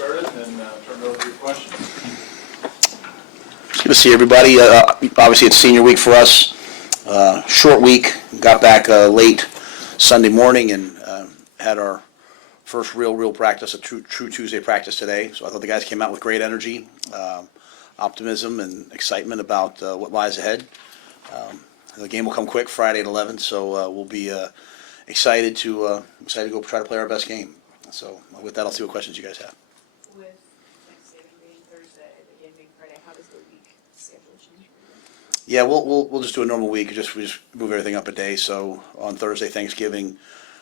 started and then turn it over to your questions. It's good to see everybody. Obviously, it's senior week for us. Short week. Got back late Sunday morning and had our first real practice, a true Tuesday practice today. So I thought the guys came out with great energy, optimism, and excitement about what lies ahead. The game will come quick Friday at 11, so we'll be excited to go try to play our best game. So with that, I'll see what questions you guys have. With Thanksgiving being Thursday, the game being Friday, how does the week schedule change for you? Yeah, we'll just do a normal week. We just move everything up a day. So on Thursday, Thanksgiving,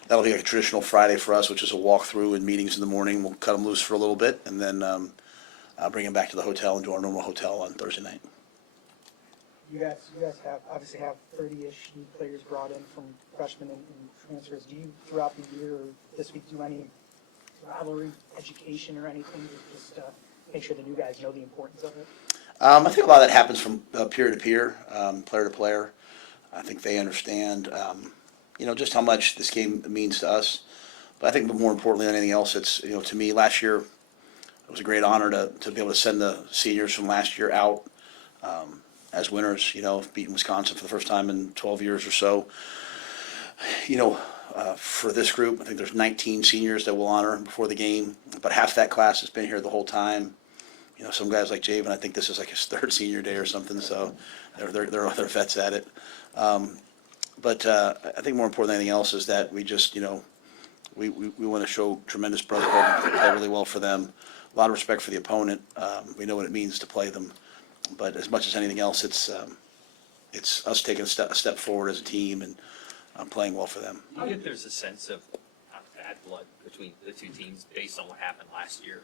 that'll be like a traditional Friday for us, which is a walkthrough and meetings in the morning. We'll cut them loose for a little bit, and then bring them back to the hotel and do our normal hotel on Thursday night. You guys obviously have 30-ish new players brought in from freshmen and transfers. Do you, throughout the year or this week, do any rivalry education or anything to just make sure the new guys know the importance of it? I think a lot of that happens from peer to peer, player to player. I think they understand, just how much this game means to us. But I think more importantly than anything else, it's, to me, last year, it was a great honor to be able to send the seniors from last year out as winners, beating Wisconsin for the first time in 12 years or so. For this group, I think there's 19 seniors that we'll honor before the game. About half that class has been here the whole time. Some guys like Javen, I think this is like his third senior day or something, so they're vets at it. But I think more important than anything else is that we just, we want to show tremendous brotherhood and play really well for them. A lot of respect for the opponent. We know what it means to play them. But as much as anything else, it's us taking a step forward as a team and playing well for them. Do you think there's a sense of bad blood between the two teams based on what happened last year,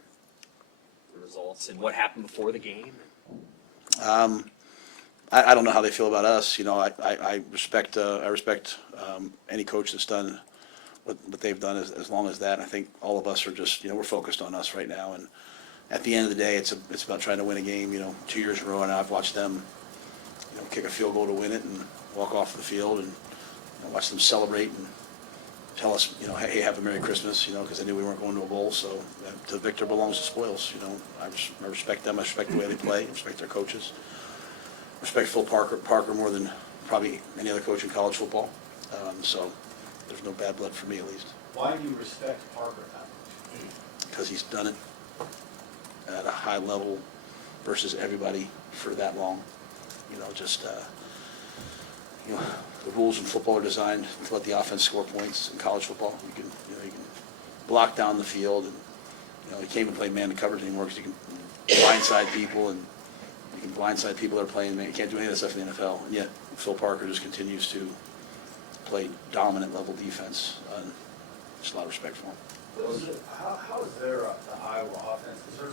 the results, and what happened before the game? I don't know how they feel about us. I respect any coach that's done what they've done as long as that. I think all of us are just we're focused on us right now. And at the end of the day, it's about trying to win a game. 2 years in a row, and I've watched them kick a field goal to win it and walk off the field and watch them celebrate and tell us, hey, have a Merry Christmas, because they knew we weren't going to a bowl. So to victor belongs to spoils. I respect them. I respect the way they play. I respect their coaches. I respect Phil Parker more than probably any other coach in college football. So there's no bad blood for me, at least. Why do you respect Parker that much? Because he's done it at a high level versus everybody for that long. The rules in football are designed to let the offense score points. In college football, you can block down the field, and you can't even play man coverage anymore because you can blindside people, and you can blindside people that are playing man. You can't do any of that stuff in the NFL. And yet Phil Parker just continues to play dominant level defense. Just a lot of respect for him. How is their the Iowa offense? Is there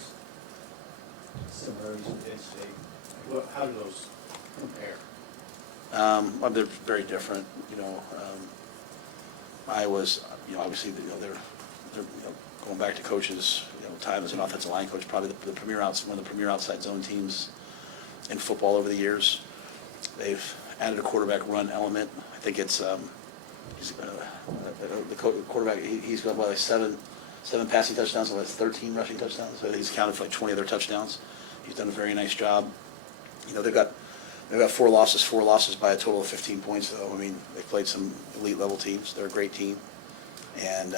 similarities with Penn State? How do those compare? Well, they're very different. Iowa's, obviously, they're going back to coaches, time as an offensive line coach, probably the premier one of the premier outside zone teams in football over the years. They've added a quarterback run element. I think it's the quarterback. He's got like seven passing touchdowns, so that's 13 rushing touchdowns. So he's accounted for like 20 other touchdowns. He's done a very nice job. They've got 4 losses by a total of 15 points, though. I mean, they've played some elite level teams. They're a great team, and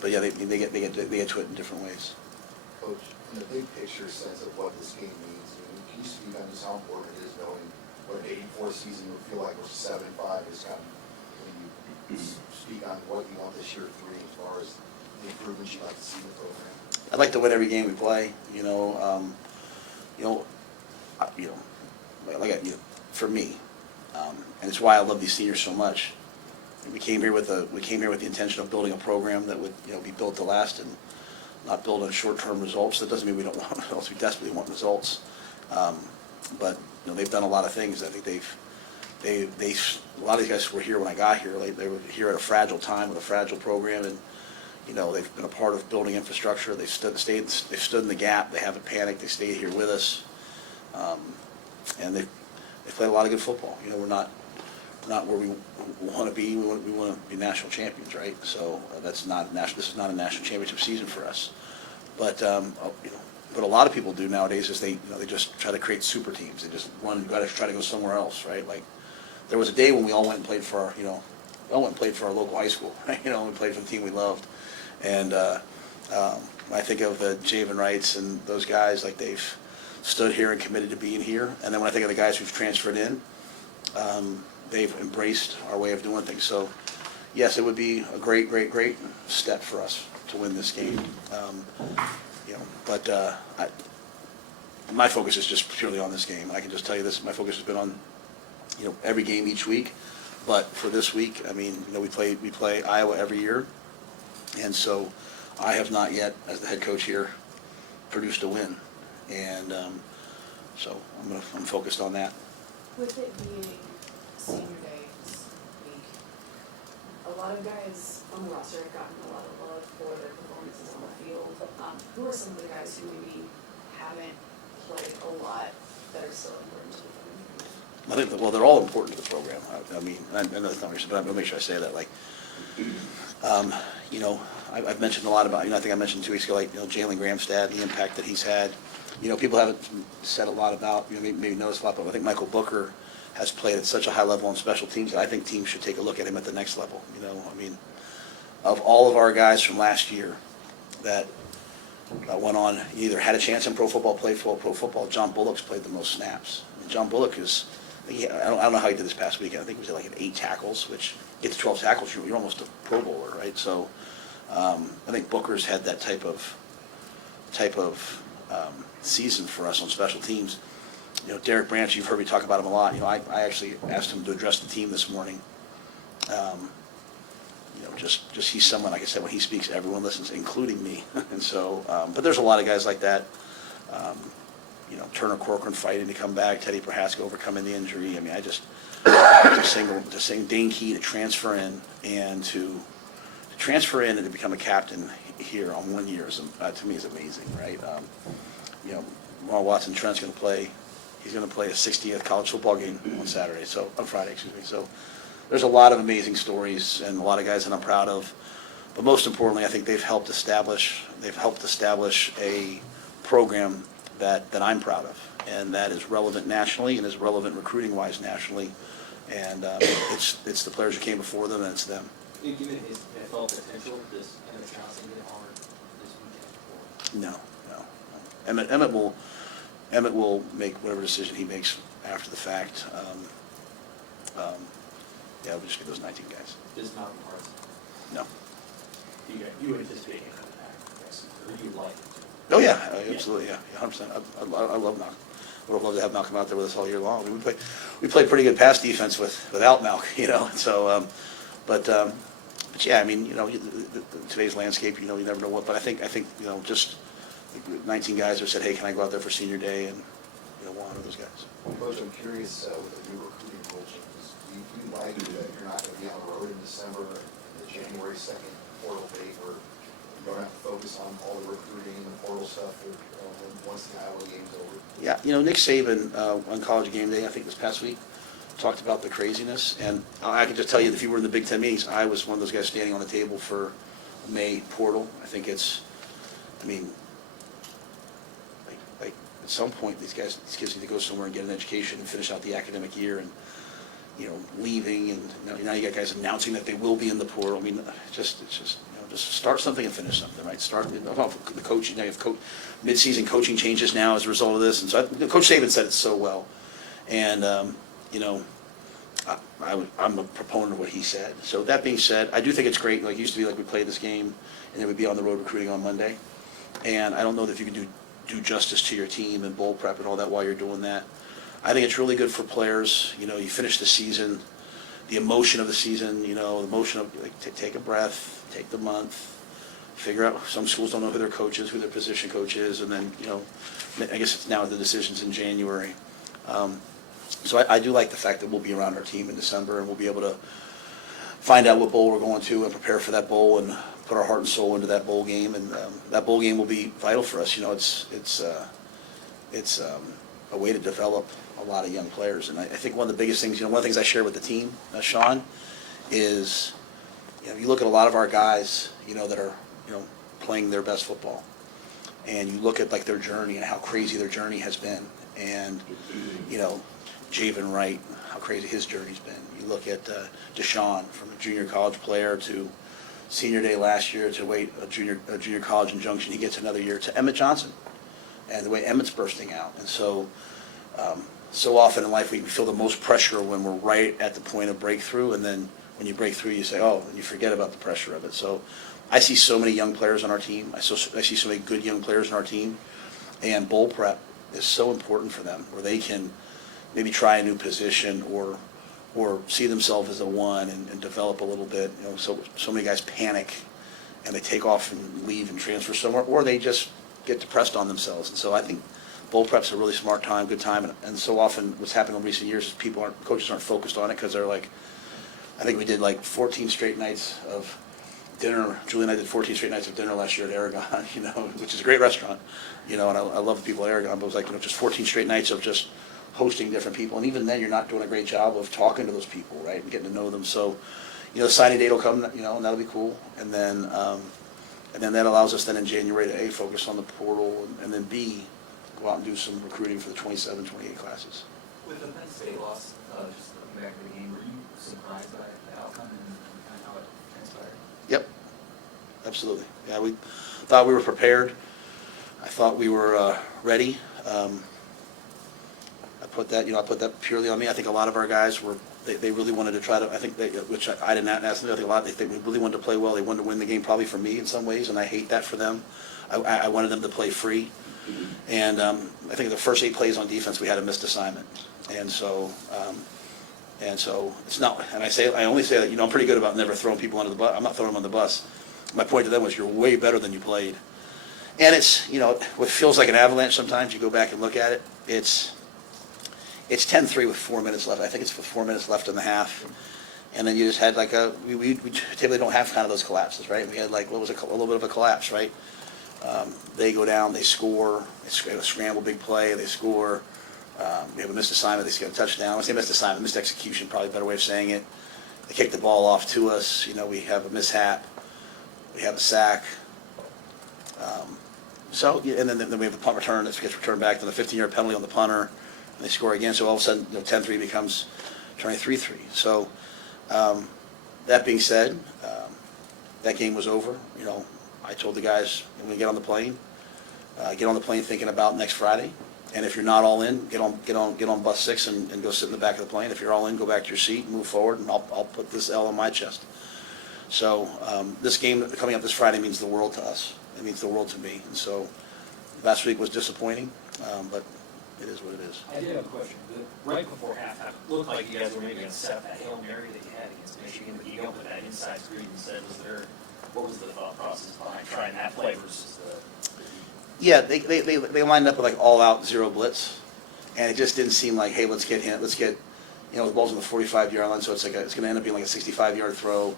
but yeah, they get to it in different ways. Coach, in the big picture sense of what this game means, can you speak on just how important it is knowing what an 84 season would feel like versus 75 is kind of, when you speak on what you want this year 3 as far as the improvements you'd like to see in the program? I'd like to win every game we play. For me, and it's why I love these seniors so much. We came here with the intention of building a program that would be built to last and not build on short-term results. That doesn't mean we don't want results. We desperately want results, but they've done a lot of things. I think a lot of these guys were here when I got here. They were here at a fragile time with a fragile program, and they've been a part of building infrastructure. They've stood in the gap. They haven't panicked. They stayed here with us, and they've played a lot of good football. We're not where we want to be. We want to be national champions, right? So that's not national. This is not a national championship season for us. But, you know, what a lot of people do nowadays is they just try to create super teams. They just try to go somewhere else, right? Like, there was a day when we all went and played for our, we all went and played for our local high school, right? We played for the team we loved. And I think of the Javen Wrights and those guys, like they've stood here and committed to being here. And then when I think of the guys who've transferred in, they've embraced our way of doing things. So, yes, it would be a great, great, great step for us to win this game. But my focus is just purely on this game. I can just tell you this: my focus has been on, every game each week. But for this week, I mean, we play Iowa every year, and so I have not yet, as the head coach here, produced a win, and so I'm focused on that. With it being senior day this week, a lot of guys on the roster have gotten a lot of love for their performances on the field. Who are some of the guys who maybe haven't played a lot that are still important to the program? I think, well, they're all important to the program. I mean, I know that's not what you're saying, but I'm going to make sure I say that. Like, I've mentioned a lot about, I think I mentioned 2 weeks ago, like, Jalen Gramstad, the impact that he's had. People haven't said a lot about, maybe noticed a lot, but I think Michael Booker has played at such a high level on special teams that I think teams should take a look at him at the next level. I mean, of all of our guys from last year that went on, either had a chance in pro football, played for pro football, John Bullock's played the most snaps. John Bullock is, I don't know how he did this past weekend. I think he was at like an 8 tackles, which get to 12 tackles, you're almost a Pro Bowler, right? So I think Booker's had that type of season for us on special teams. Derek Branch, you've heard me talk about him a lot. I actually asked him to address the team this morning. Just he's someone, like I said, when he speaks, everyone listens, including me. And so, but there's a lot of guys like that. Turner Corcoran fighting to come back, Teddy Prohaska overcoming the injury. I mean, just saying Dane Key to transfer in and to become a captain here on 1 year to me is amazing, right? Marl Watson Trent's going to play. He's going to play a 60th college football game on Friday, excuse me. So there's a lot of amazing stories and a lot of guys that I'm proud of. But most importantly, I think they've helped establish a program that I'm proud of, and that is relevant nationally and is relevant recruiting-wise nationally. And it's the players who came before them, and it's them. Given his NFL potential, does Emmett Johnson get honored this weekend? No. Emmett will make whatever decision he makes after the fact. We'll just get those 19 guys. Does Malcolm Hartson? No. You anticipate him coming back, yes, or do you like him to? Oh, yeah, absolutely, yeah, 100%. I love Malcolm. Would have loved to have Malcolm out there with us all year long. I mean, we played pretty good pass defense without Malcolm, so, but yeah, I mean, today's landscape, you never know what, but I think, just 19 guys have said, hey, can I go out there for senior day, and, we'll honor those guys. Coach, I'm curious, with the new recruiting rule changes, do you like that you're not going to be on the road in December, the January 2nd portal date, where you don't have to focus on all the recruiting and the portal stuff once the Iowa game's over? Yeah, Nick Saban on College Game Day, I think this past week, talked about the craziness, and I can just tell you, if you were in the Big Ten meetings, I was one of those guys standing on the table for May portal. I think like at some point, these kids need to go somewhere and get an education and finish out the academic year, and leaving, and now you got guys announcing that they will be in the portal. I mean, just start something and finish something, right? Start the coaching. Now you have mid-season coaching changes now as a result of this, and so Coach Saban said it so well, and I'm a proponent of what he said. So that being said, I do think it's great. Like, it used to be like we played this game and then we'd be on the road recruiting on Monday, and I don't know that if you can do justice to your team and bowl prep and all that while you're doing that. I think it's really good for players. You finish the season, the emotion of the season, the emotion of, like, take a breath, take the month, figure out, some schools don't know who their coach is, who their position coach is, and then, I guess it's now the decisions in January. So I do like the fact that we'll be around our team in December, and we'll be able to find out what bowl we're going to and prepare for that bowl and put our heart and soul into that bowl game. And that bowl game will be vital for us. It's a way to develop a lot of young players. And I think one of the biggest things, one of the things I share with the team, Sean, is, you look at a lot of our guys, that are, playing their best football. and you look at like their journey and how crazy their journey has been, and you know, Javen Wright, how crazy his journey's been. You look at Deshaun, from a junior college player to senior day last year to a junior college injunction, he gets another year, to Emmett Johnson, and the way Emmett's bursting out. And so, so often in life we feel the most pressure when we're right at the point of breakthrough, and then when you break through, you say, oh, and you forget about the pressure of it. So I see so many young players on our team. I see so many good young players on our team, and bowl prep is so important for them, where they can maybe try a new position or see themselves as a one and develop a little bit. You know, so many guys panic and they take off and leave and transfer somewhere, or they just get depressed on themselves. And so I think bowl prep's a really smart time, good time, and so often what's happened in recent years is coaches aren't focused on it because they're like, I think we did like 14 straight nights of dinner. Julie and I did 14 straight nights of dinner last year at Aragon, you know, which is a great restaurant, you know, and I love the people at Aragon, but it was like, you know, just 14 straight nights of just hosting different people, and even then you're not doing a great job of talking to those people, right, and getting to know them. So, you know, the signing date will come, you know, and that'll be cool, and then that allows us then in January to A, focus on the portal, and then B, go out and do some recruiting for the 27, 28 classes. With the Penn State loss, just looking back at the game, were you surprised by the outcome and how it transpired? Yep, absolutely. Yeah, we thought we were prepared. I thought we were ready. I put that purely on me. I think a lot of our guys they really wanted to try to, which I didn't ask them, I think a lot, they really wanted to play well. They wanted to win the game probably for me in some ways, and I hate that for them. I wanted them to play free. And I think the first 8 plays on defense, we had a missed assignment. And so it's not, and I only say that, you know, I'm pretty good about never throwing people under the bus. I'm not throwing them on the bus. My point to them was, you're way better than you played. And it's, you know, what feels like an avalanche sometimes, you go back and look at it, it's 10-3 with 4 minutes left. I think it's with 4 minutes left in the half. And then you just had like we typically don't have kind of those collapses, right? We had like, a little bit of a collapse, right? They go down, they score, it's a scramble, big play, they score. We have a missed assignment, they get a touchdown. I say missed assignment, missed execution, probably a better way of saying it. They kick the ball off to us, you know, we have a mishap, we have a sack. And then we have the punt return that gets returned back, then the 15-yard penalty on the punter, and they score again. So all of a sudden, you know, 10-3 becomes 23-3. So that being said, that game was over. You know, I told the guys when we get on the plane thinking about next Friday. And if you're not all in, get on bus 6 and go sit in the back of the plane. If you're all in, go back to your seat and move forward, and I'll put this L on my chest. So this game coming up this Friday means the world to us. It means the world to me. And so last week was disappointing, but it is what it is. I did have a question. Right before halftime, it looked like you guys were maybe going to set up that Hail Mary that you had against Michigan, but you go with that inside screen instead. What was the thought process behind trying that play versus the Yeah, they lined up with like all-out zero blitz, and it just didn't seem like, hey, let's get, you know, the ball's on the 45-yard line, so it's going to end up being like a 65-yard throw,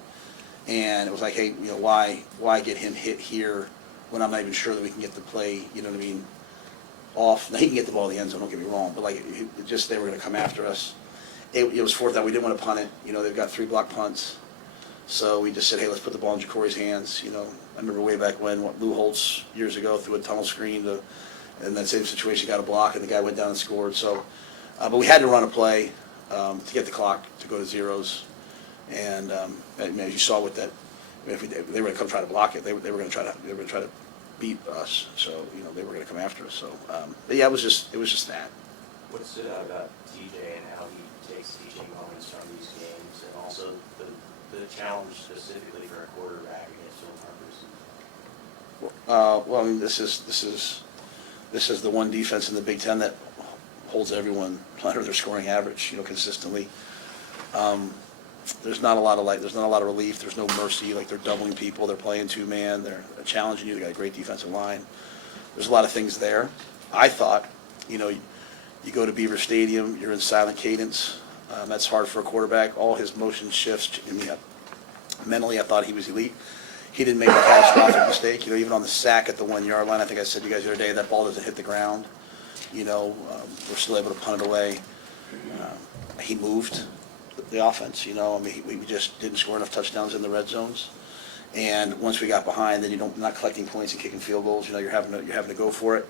and it was like, hey, you know, why get him hit here when I'm not even sure that we can get the play, you know what I mean, off. Now, he can get the ball in the end zone, don't get me wrong, but like, they were going to come after us. It was 4th down, we didn't want to punt it, you know, they've got 3 block punts, so we just said, hey, let's put the ball in Jacory's hands, you know. I remember way back when, Lou Holtz years ago threw a tunnel screen in that same situation, got a block, and the guy went down and scored. So, but we had to run a play to get the clock to go to zeros. And as you saw with that, if they were going to come try to block it, they were going to try to beat us. So, you know, they were going to come after us. So, but yeah, it was just that. What stood out about TJ and how he takes teaching moments from these games, and also the challenge specifically for a quarterback against Phil Harper? Well, I mean, this is the one defense in the Big Ten that holds everyone under their scoring average, you know, consistently. There's not a lot of relief. There's no mercy. Like, they're doubling people. They're playing 2-man. They're challenging you. They got a great defensive line. There's a lot of things there. I thought, you know, you go to Beaver Stadium, you're in silent cadence. That's hard for a quarterback. All his motion shifts. I mean, mentally, I thought he was elite. He didn't make a catastrophic mistake. You know, even on the sack at the 1-yard line, I think I said to you guys the other day, that ball doesn't hit the ground. You know, we're still able to punt it away. He moved the offense, you know. I mean, we just didn't score enough touchdowns in the red zones. And once we got behind, then you're not collecting points and kicking field goals, you're having to go for it.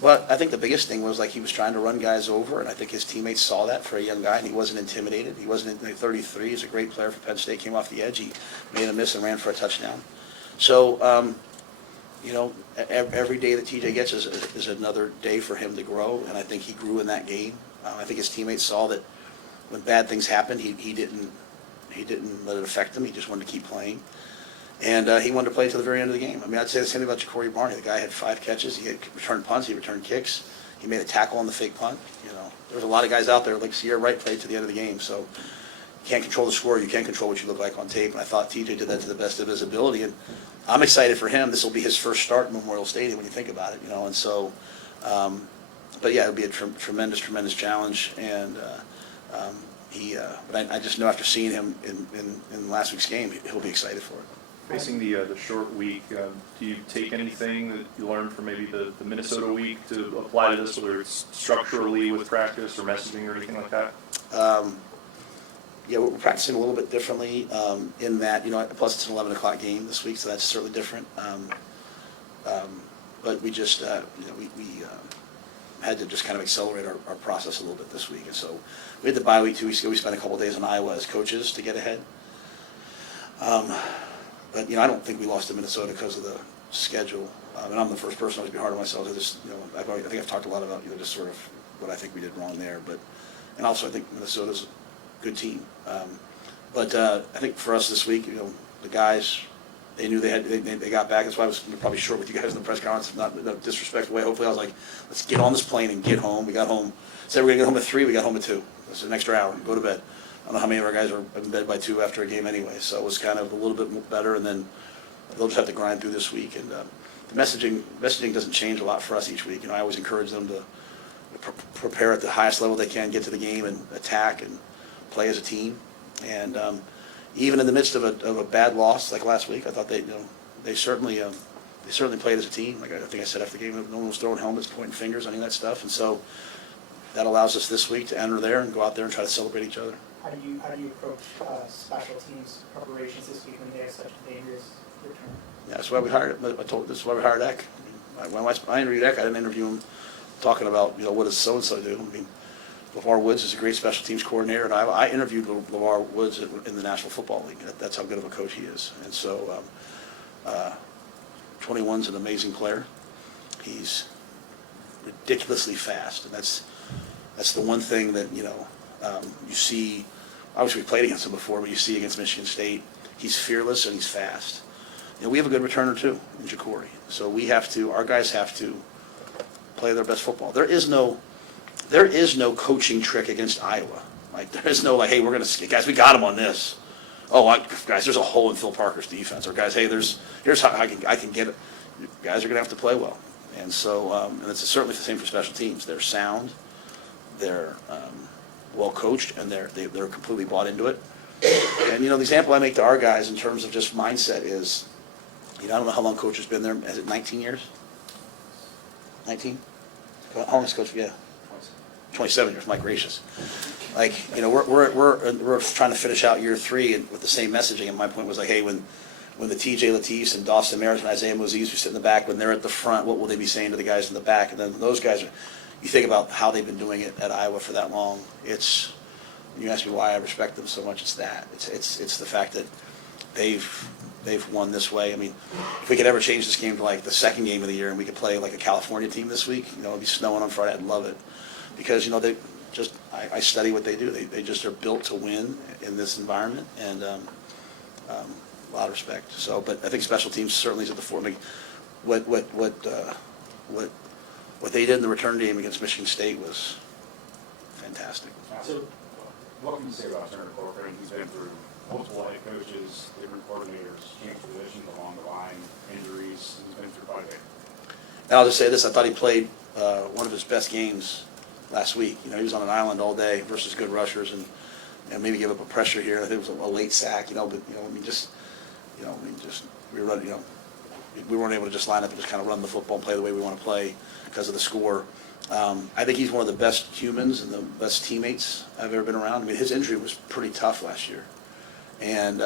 But I think the biggest thing was like he was trying to run guys over, and I think his teammates saw that for a young guy, and he wasn't intimidated. He wasn't 33. He's a great player for Penn State. Came off the edge, he made a miss and ran for a touchdown. So, every day that TJ gets is another day for him to grow, and I think he grew in that game. I think his teammates saw that when bad things happened, he didn't let it affect him. He just wanted to keep playing. And he wanted to play to the very end of the game. I mean, I'd say the same thing about Ja'Cory Barney. The guy had 5 catches. He had returned punts. He returned kicks. He made a tackle on the fake punt. There's a lot of guys out there, like Sierra Wright played to the end of the game. So you can't control the score. You can't control what you look like on tape. And I thought TJ did that to the best of his ability. And I'm excited for him. This will be his first start in Memorial Stadium when you think about it, And so, but yeah, it'll be a tremendous challenge. And but I just know after seeing him in last week's game, he'll be excited for it. Facing the short week, do you take anything that you learned from maybe the Minnesota week to apply to this, whether it's structurally with practice or messaging or anything like that? Yeah, we're practicing a little bit differently in that, plus it's an 11 o'clock game this week, so that's certainly different. But we just, we had to just kind of accelerate our process a little bit this week. And so we had the bye week 2 weeks ago. We spent a couple of days in Iowa as coaches to get ahead. But, I don't think we lost to Minnesota because of the schedule. And I'm the first person always be hard on myself. I just, I think I've talked a lot about, just sort of what I think we did wrong there. And also I think Minnesota's a good team. But I think for us this week, the guys, they knew they got back. That's why I was probably short with you guys in the press conference, not in a disrespectful way. Hopefully I was like, let's get on this plane and get home. We got home. Said we're going to get home at 3. We got home at 2. That's an extra hour. Go to bed. I don't know how many of our guys are in bed by 2 after a game anyway, so it was kind of a little bit better, and then they'll just have to grind through this week. And the messaging doesn't change a lot for us each week. I always encourage them to prepare at the highest level they can, get to the game and attack and play as a team. And even in the midst of a bad loss like last week, I thought they certainly played as a team. Like I think I said after the game, no one was throwing helmets, pointing fingers, any of that stuff. And so that allows us this week to enter there and go out there and try to celebrate each other. How do you approach special teams preparations this week when they have such a dangerous return? Yeah, that's why we hired. This is why we hired Eck. When I interviewed Eck, I didn't interview him talking about what does so and so do. I mean, LeVar Woods is a great special teams coordinator, and I interviewed LeVar Woods in the National Football League. That's how good of a coach he is. And so, 21's an amazing player. He's ridiculously fast, and that's the one thing that you see. Obviously, we played against him before, but you see against Michigan State, he's fearless and he's fast. We have a good returner too in Ja'Cory. So our guys have to play their best football. There is no coaching trick against Iowa. Like there is no hey, guys, we got him on this. Oh, guys, there's a hole in Phil Parker's defense. Or guys, hey, here's how I can get it. You guys are going to have to play well. And so, and it's certainly the same for special teams. They're sound, they're well coached, and they're completely bought into it. And the example I make to our guys in terms of just mindset is, I don't know how long Coach has been there. Is it 19 years? 19? How long has Coach? Yeah. 27 years. My gracious. Like we're trying to finish out year 3 and with the same messaging. And my point was like, hey, when the TJ Latifs and Dawson Maris and Isaiah Moses who sit in the back, when they're at the front, what will they be saying to the guys in the back? And then those guys you think about how they've been doing it at Iowa for that long. You ask me why I respect them so much. It's that. It's the fact that they've won this way. I mean, if we could ever change this game to like the second game of the year and we could play like a California team this week, it'd be snowing on Friday. I'd love it because I study what they do. They just are built to win in this environment, and a lot of respect. So, but I think special teams certainly is at the fore. I mean, what they did in the return game against Michigan State was fantastic. So, what can you say about Turner Corcoran? He's been through multiple head coaches, different coordinators, changed positions along the line, injuries. He's been through quite a bit. And I'll just say this: I thought he played one of his best games last week. He was on an island all day versus good rushers, and maybe give up a pressure here. I think it was a late sack. But we were running. We weren't able to just line up and just kind of run the football and play the way we want to play because of the score. I think he's one of the best humans and the best teammates I've ever been around. I mean, his injury was pretty tough last year, and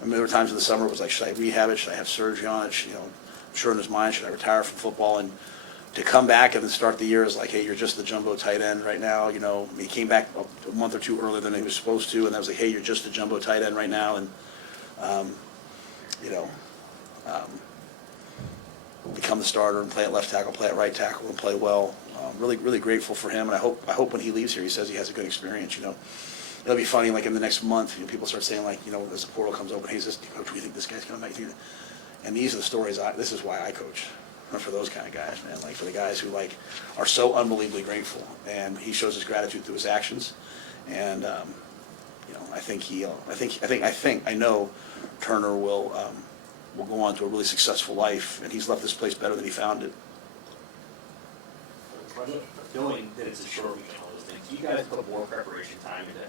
I mean, there were times in the summer it was like, should I rehab it? Should I have surgery on it? You know, I'm sure in his mind, should I retire from football? And to come back and then start the year as like, hey, you're just the jumbo tight end right now. You know, he came back a month or two earlier than he was supposed to, and I was like, hey, you're just the jumbo tight end right now. And, you know, become the starter and play at left tackle, play at right tackle, and play well. Really, really grateful for him, and I hope when he leaves here, he says he has a good experience. You know, it'll be funny. Like in the next month, you know, people start saying like, you know, as the portal comes open, hey, coach, we think this guy's going to make it. And these are the stories. This is why I coach, for those kind of guys, man. Like for the guys who like are so unbelievably grateful, and he shows his gratitude through his actions. And you know, I know Turner will go on to a really successful life, and he's left this place better than he found it. Knowing that it's a short week and all those things, you guys put more preparation time into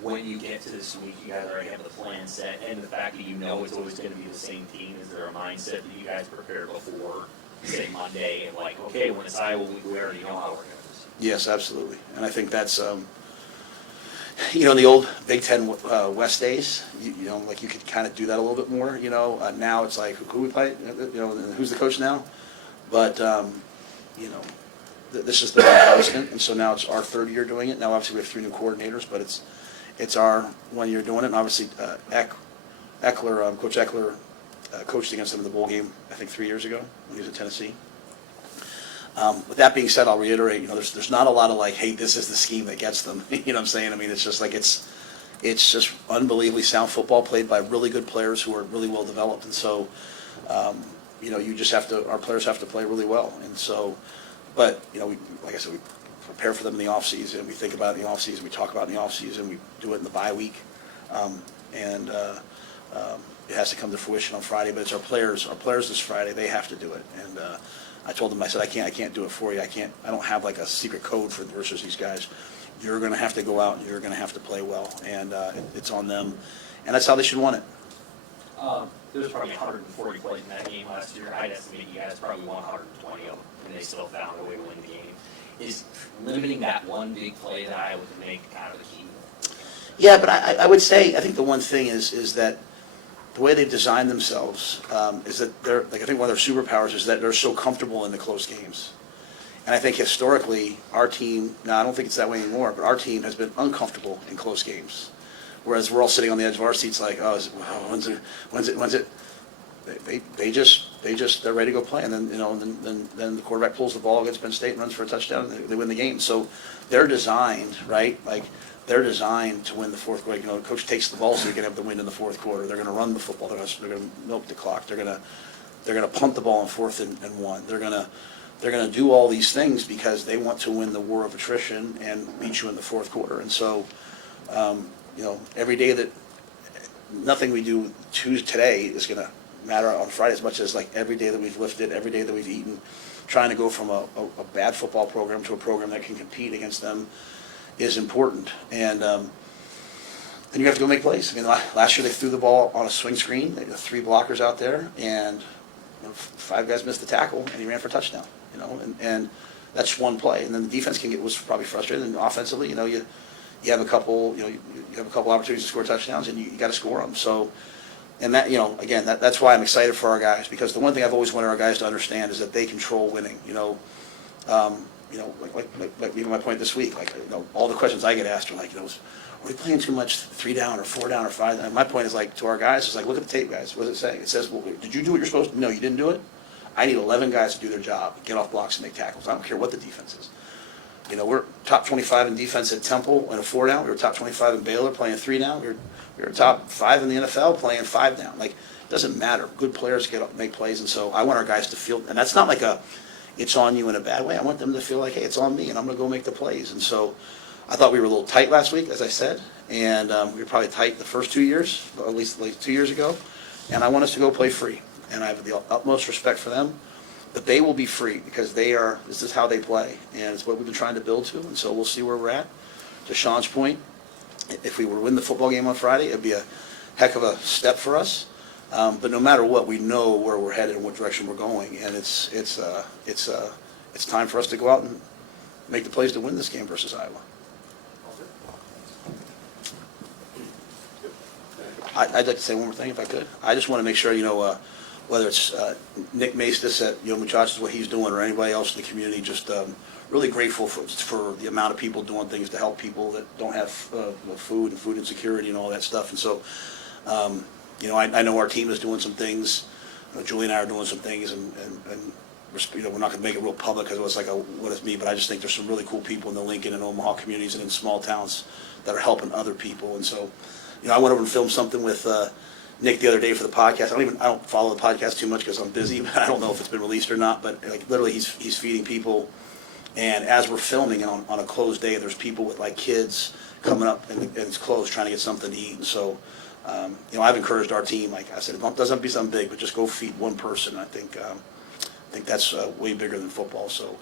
when you get to this week, you guys already have the plan set, and the fact that you know it's always going to be the same team. Is there a mindset that you guys prepare before, say, Monday, and like, okay, when it's Iowa week, we already know how we're going to proceed? Yes, absolutely. And I think that's, you know, in the old Big Ten West days, you know, like you could kind of do that a little bit more, you know. Now it's like, who we play, you know, and who's the coach now? But, you know, this is the constant, and so now it's our third year doing it. Now, obviously, we have 3 new coordinators, but it's our 1 year doing it. And obviously, Eckler, Coach Eckler, coached against them in the bowl game, I think 3 years ago when he was at Tennessee. With that being said, I'll reiterate, you know, there's not a lot of like, hey, this is the scheme that gets them. You know what I'm saying? I mean, it's just like it's just unbelievably sound football played by really good players who are really well developed. And so, you know, our players have to play really well. And so, but, you know, like I said, we prepare for them in the off season. We think about it in the off season. We talk about it in the off season. We do it in the bye week. And it has to come to fruition on Friday, but it's our players this Friday, they have to do it. And I told them, I said, I can't do it for you. I don't have like a secret code for versus these guys. You're going to have to go out and you're going to have to play well, and it's on them. And that's how they should want it. There was probably 140 plays in that game last year. I'd estimate you guys probably won 120 of them, and they still found a way to win the game. Is limiting that one big play that Iowa can make kind of the key? Yeah, but I would say, I think the one thing is that the way they've designed themselves is that they're, like, I think one of their superpowers is that they're so comfortable in the close games. And I think historically, our team, now I don't think it's that way anymore, but our team has been uncomfortable in close games. Whereas we're all sitting on the edge of our seats like, oh, when's it? They're ready to go play. And then, you know, then the quarterback pulls the ball against Penn State and runs for a touchdown, and they win the game. So they're designed, right? Like, they're designed to win the fourth quarter. You know, the coach takes the ball so you can have the win in the fourth quarter. They're going to run the football. They're going to milk the clock. They're going to punt the ball on 4th and 1. They're going to do all these things because they want to win the war of attrition and beat you in the fourth quarter. And so, you know, every day that nothing we do today is going to matter on Friday as much as like every day that we've lifted, every day that we've eaten, trying to go from a bad football program to a program that can compete against them is important. And you have to go make plays. I mean, last year they threw the ball on a swing screen. They had 3 blockers out there, and you know, 5 guys missed the tackle, and he ran for a touchdown. You know, and that's one play. And then the defense was probably frustrated. And offensively, you know, you have a couple, you know, you have a couple opportunities to score touchdowns, and you got to score them. So, and that, you know, again, that's why I'm excited for our guys, because the one thing I've always wanted our guys to understand is that they control winning. You know, like even my point this week, like, you know, all the questions I get asked are like, you know, are we playing too much 3 down or 4 down or 5 down? My point is like, to our guys, it's like, look at the tape, guys. What does it say? It says, well, did you do what you're supposed to? No, you didn't do it. I need 11 guys to do their job, get off blocks and make tackles. I don't care what the defense is. You know, we're top 25 in defense at Temple in a 4 down. We were top 25 in Baylor playing 3 down. We were top 5 in the NFL playing 5 down. Like, it doesn't matter. Good players get up, make plays, and so I want our guys to feel, and that's not like it's on you in a bad way. I want them to feel like, hey, it's on me, and I'm going to go make the plays. And so I thought we were a little tight last week, as I said, and we were probably tight the first 2 years, at least like 2 years ago, and I want us to go play free. And I have the utmost respect for them, but they will be free because this is how they play, and it's what we've been trying to build to, and so we'll see where we're at. To Sean's point, if we were to win the football game on Friday, it'd be a heck of a step for us, but no matter what, we know where we're headed and what direction we're going, and it's time for us to go out and make the plays to win this game versus Iowa. I'd like to say one more thing if I could. I just want to make sure, whether it's Nick Maestas at Muchachos, what he's doing, or anybody else in the community, just really grateful for the amount of people doing things to help people that don't have food and food insecurity and all that stuff. And so, I know our team is doing some things. Julie and I are doing some things, and we're not going to make it real public because it's like what it's me, but I just think there's some really cool people in the Lincoln and Omaha communities and in small towns that are helping other people. And so, I went over and filmed something with Nick the other day for the podcast. I don't follow the podcast too much because I'm busy. But I don't know if it's been released or not. But like literally, he's feeding people, and as we're filming on a closed day, there's people with like kids coming up and it's closed trying to get something to eat. And so, I've encouraged our team. Like I said, it doesn't have to be something big, but just go feed one person. I think that's way bigger than football. So.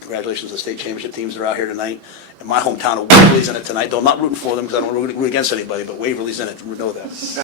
Congratulations to the state championship teams that are out here tonight. And my hometown of Waverly's in it tonight. Though I'm not rooting for them because I don't root against anybody, but Waverly's in it. We know that.